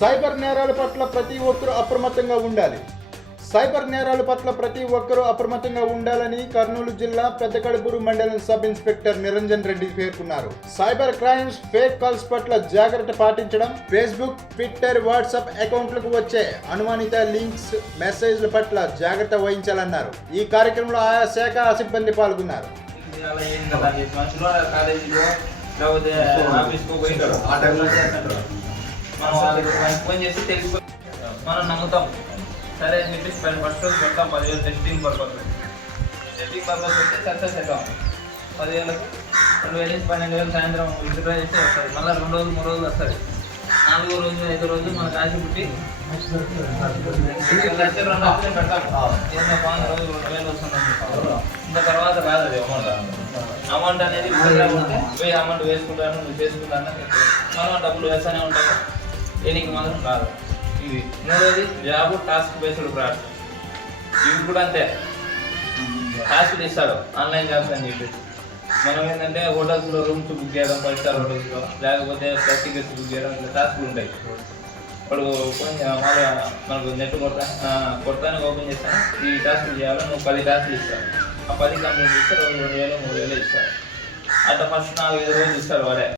Cyber నేరాల పట్ల ప్రతి ఒక్కరూ అప్రమత్తంగా ఉండాలి. సైబర్ నేరాల పట్ల ప్రతి ఒక్కరూ అప్రమత్తంగా ఉండాలని కర్నూలు జిల్లా పెద్దకడుపూరు మండలం సబ్ ఇన్స్పెక్టర్ నిరంజన్ రెడ్డి పేర్కొన్నారు. సైబర్ క్రైమ్స్, ఫేక్ కాల్స్ పట్ల జాగ్రత్త పాటించడం, ఫేస్బుక్, ట్విట్టర్, వాట్సాప్ అకౌంట్లకు వచ్చే అనుమానిత లింక్స్, మెసేజ్ల పట్ల జాగ్రత్త వహించాలన్నారు. ఈ కార్యక్రమంలో ఆయా శాఖ సిబ్బంది పాల్గొన్నారు. మనం నమ్ముతాం, సరే అని చెప్పేసి ఫస్ట్ రోజు పెడతాం 10,000 టెస్టింగ్ పర్పస్ వస్తే సక్సెస్ అవుతాం. 10,000కి 2,000 నుంచి 12,000 సాయంత్రం విత్డ్రా చేస్తే వస్తుంది. మళ్ళీ 2 రోజులు 3 రోజులు వస్తుంది. 4వ రోజు 5వ రోజు మనకు ఆశ పుట్టి 2 లక్షలు పెడతాం. ఏదో బాగా రోజు 2,000 వస్తుందని. ఇంకా తర్వాత రాదు అది అమౌంట్ అనేది అమౌంట్ వేసుకుంటాను, నువ్వు చేసుకుంటాను, మనం డబ్బులు వేస్తూనే ఉంటాము. దీనికి మాత్రం రాదు. ఇది 3వది జాబ్ టాస్క్ బేస్డ్ ఫ్రాడ్. ఇవి కూడా అంతే, టాస్క్ ఇస్తాడు ఆన్లైన్ జాబ్స్ అని చెప్పేసి. మనం ఏంటంటే హోటల్స్లో రూమ్స్ బుక్ చేయడం, 5 స్టార్ హోటల్స్లో, లేకపోతే ఫ్లైట్ టికెట్స్ బుక్ చేయడం, ఇట్లా టాస్క్లు ఉంటాయి. ఇప్పుడు మనకు నెట్ కొడతానే ఓపెన్ చేస్తాను, ఈ టాస్క్లు చేయాలో నువ్వు 10 టాస్క్లు ఇస్తాను. ఆ 10 కంప్లీట్ చేస్తే రోజు 2,000 3,000 ఇస్తారు. అట్లా ఫస్ట్ 4-5 రోజులు ఇస్తారు వాడే.